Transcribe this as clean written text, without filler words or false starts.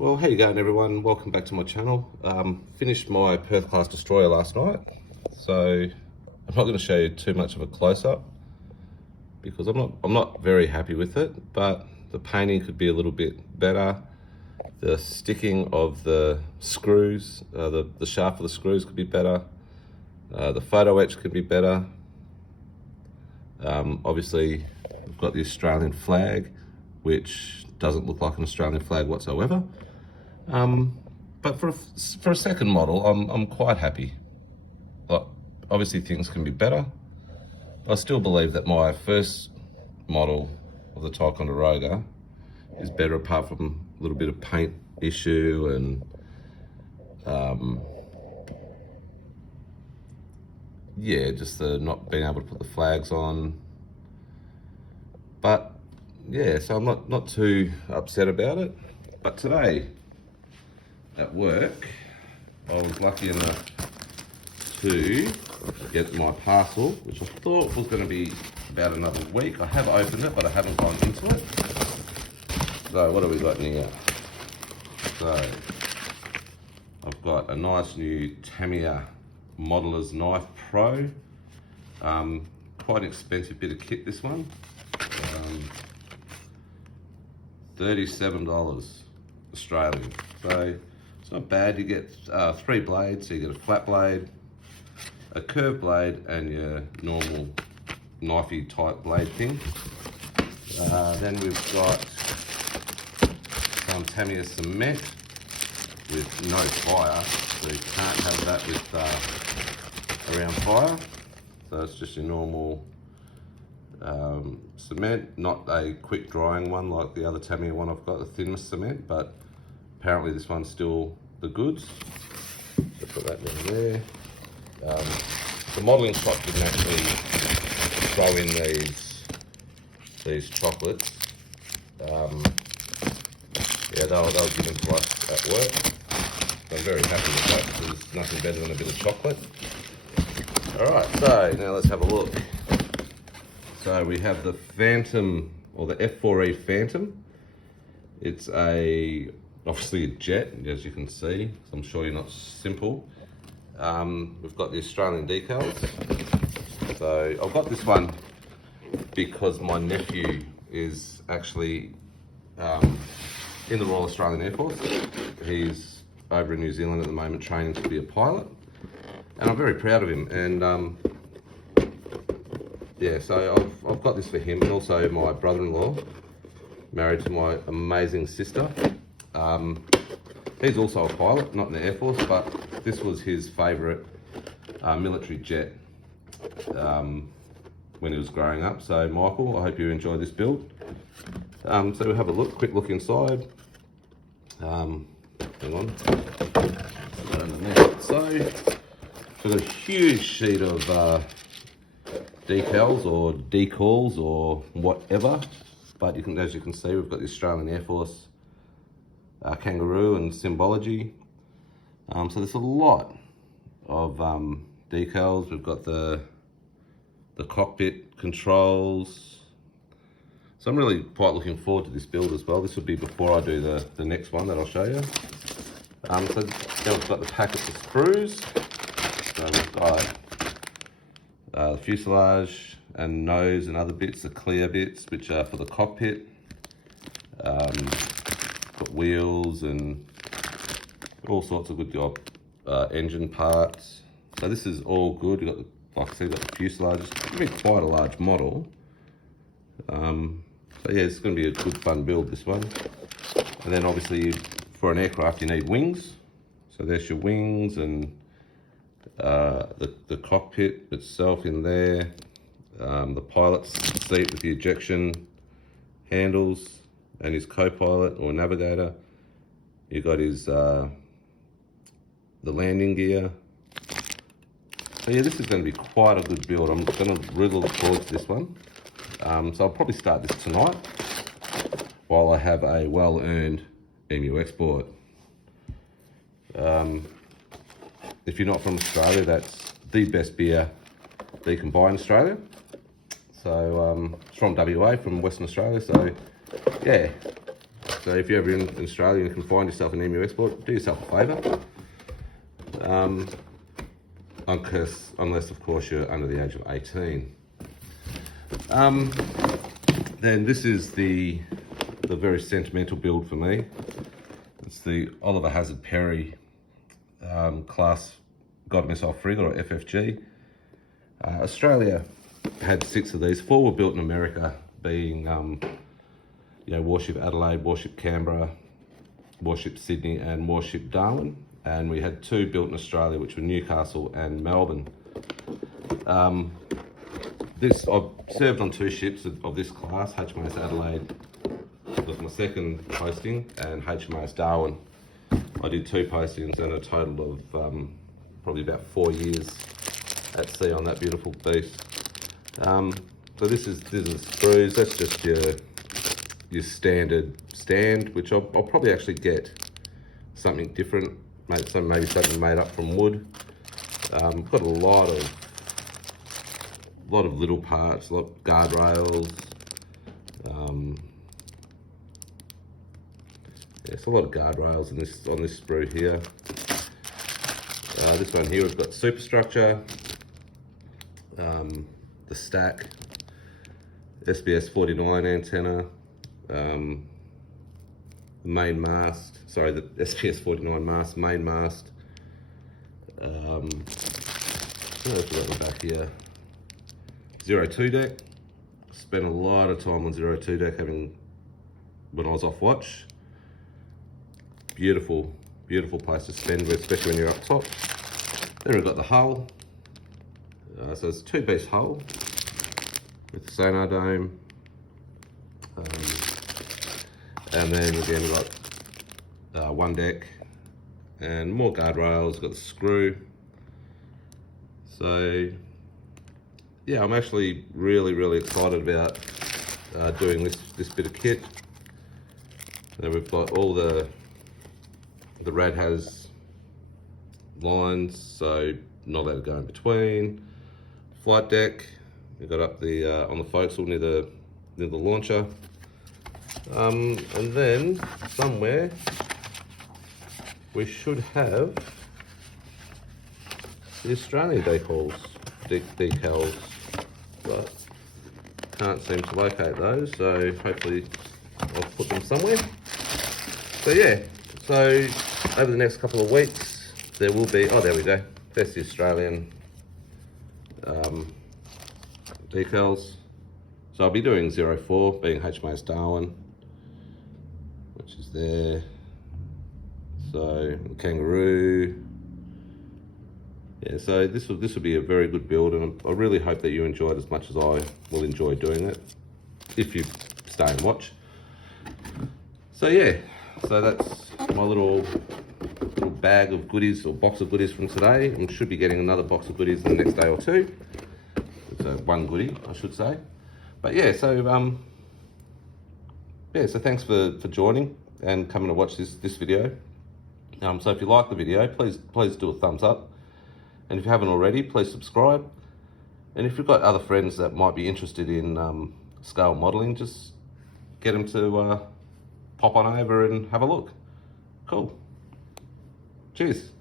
Well, how you going, everyone? Welcome back to my channel. Finished my Perth class destroyer last night, so I'm not going to show you too much of a close-up because I'm not very happy with it. But the painting could be a little bit better. The sticking of the screws, the shaft of the screws could be better. The photo etch could be better. Obviously, we've got the Australian flag, which doesn't look like an Australian flag whatsoever. But for a second model, I'm quite happy. But obviously things can be better. I still believe that my first model of the Ticonderoga is better, apart from a little bit of paint issue and yeah, just the not being able to put the flags on. But yeah, so I'm not too upset about it. But today at work, I was lucky enough to get my parcel, which I thought was going to be about another week. I have opened it, but I haven't gone into it. So what have we got in here? So I've got a nice new Tamiya Modeler's Knife Pro. Quite an expensive bit of kit, this one. $37 Australian. So it's not bad. You get 3 blades. So you get a flat blade, a curved blade, and your normal knifey type blade thing. Then we've got some Tamiya cement with no fire, so you can't have that with around fire. So it's just your normal cement, not a quick drying one like the other Tamiya one I've got, the thinness cement, but apparently this one's still the goods. So put that down there. The modelling shop didn't actually throw in these chocolates. Yeah, they were given to us at work. So I'm very happy with that, because there's nothing better than a bit of chocolate. Alright, so now let's have a look. So we have the Phantom, or the F4E Phantom. It's obviously a jet, as you can see. So I'm sure you're not simple. We've got the Australian decals. So I've got this one because my nephew is actually in the Royal Australian Air Force. He's over in New Zealand at the moment training to be a pilot. And I'm very proud of him. And yeah, so I've got this for him, and also my brother-in-law, married to my amazing sister. He's also a pilot, not in the Air Force, but this was his favourite military jet when he was growing up. So Michael, I hope you enjoy this build. So we'll have a quick look inside. Hang on. So we've got a huge sheet of decals or decals or whatever, but as you can see, we've got the Australian Air Force kangaroo and symbology. So there's a lot of decals. We've got the cockpit controls. So I'm really quite looking forward to this build as well. This will be before I do the next one that I'll show you. So then we've got the packets of screws. So we've got the fuselage and nose and other bits, the clear bits, which are for the cockpit. Got wheels and all sorts of good job engine parts. So this is all good. You've got like I said, got the fuselage. It's going to be quite a large model. So yeah, it's going to be a good fun build, this one. And then obviously for an aircraft you need wings. So there's your wings and the cockpit itself in there. The pilot's seat with the ejection handles and his co-pilot or navigator. You got his the landing gear. So yeah, this is going to be quite a good build. I'm going to really look forward to this one. So I'll probably start this tonight while I have a well-earned EMU export. If you're not from Australia, that's the best beer that you can buy in Australia. So it's from WA, from Western Australia. So yeah, it's So if you're ever in Australia and you can find yourself an emu export, do yourself a favour. Unless of course you're under the age of 18. Then this is the very sentimental build for me. It's the Oliver Hazard Perry class guided missile frigate, or FFG. Australia had 6 of these. 4 were built in America, being Warship Adelaide, Warship Canberra, Warship Sydney, and Warship Darwin. And we had 2 built in Australia, which were Newcastle and Melbourne. I've served on 2 ships of this class. HMAS Adelaide was my second posting, and HMAS Darwin. I did 2 postings and a total of probably about 4 years at sea on that beautiful beast. So this is the screws. That's just your standard stand, which I'll probably actually get something different, maybe something made up from wood. Got a lot of little parts, a lot of guardrails. It's a lot of guardrails on this sprue here. This one here, we've got superstructure, the stack, SBS 49 antenna, the main mast, sorry, the SPS 49 mast, main mast. What else we got in the back here? 02 deck. Spent a lot of time on 02 deck when I was off watch. Beautiful, beautiful place to spend with, especially when you're up top. Then we've got the hull. So it's a 2-piece hull with the sonar dome. And then again we've got 1 deck and more guardrails, got the screw. So yeah, I'm actually really excited about doing this bit of kit. Then we've got all the rad has lines, so not allowed to go in between. Flight deck, we've got up the on the forecastle near the launcher. And then somewhere we should have the Australian decals, but can't seem to locate those, so hopefully I'll put them somewhere. So yeah, so over the next couple of weeks there will be, oh there we go, that's the Australian decals. So I'll be doing 04, being HMAS Darwin, which is there. So kangaroo. Yeah, so this will be a very good build, and I really hope that you enjoy it as much as I will enjoy doing it, if you stay and watch. So yeah, so that's my little bag of goodies, or box of goodies from today. I should be getting another box of goodies in the next day or 2. So 1 goodie, I should say. But yeah, so so thanks for joining and coming to watch this video. So if you like the video, please do a thumbs up. And if you haven't already, please subscribe. And if you've got other friends that might be interested in scale modeling, just get them to pop on over and have a look. Cool. Cheers.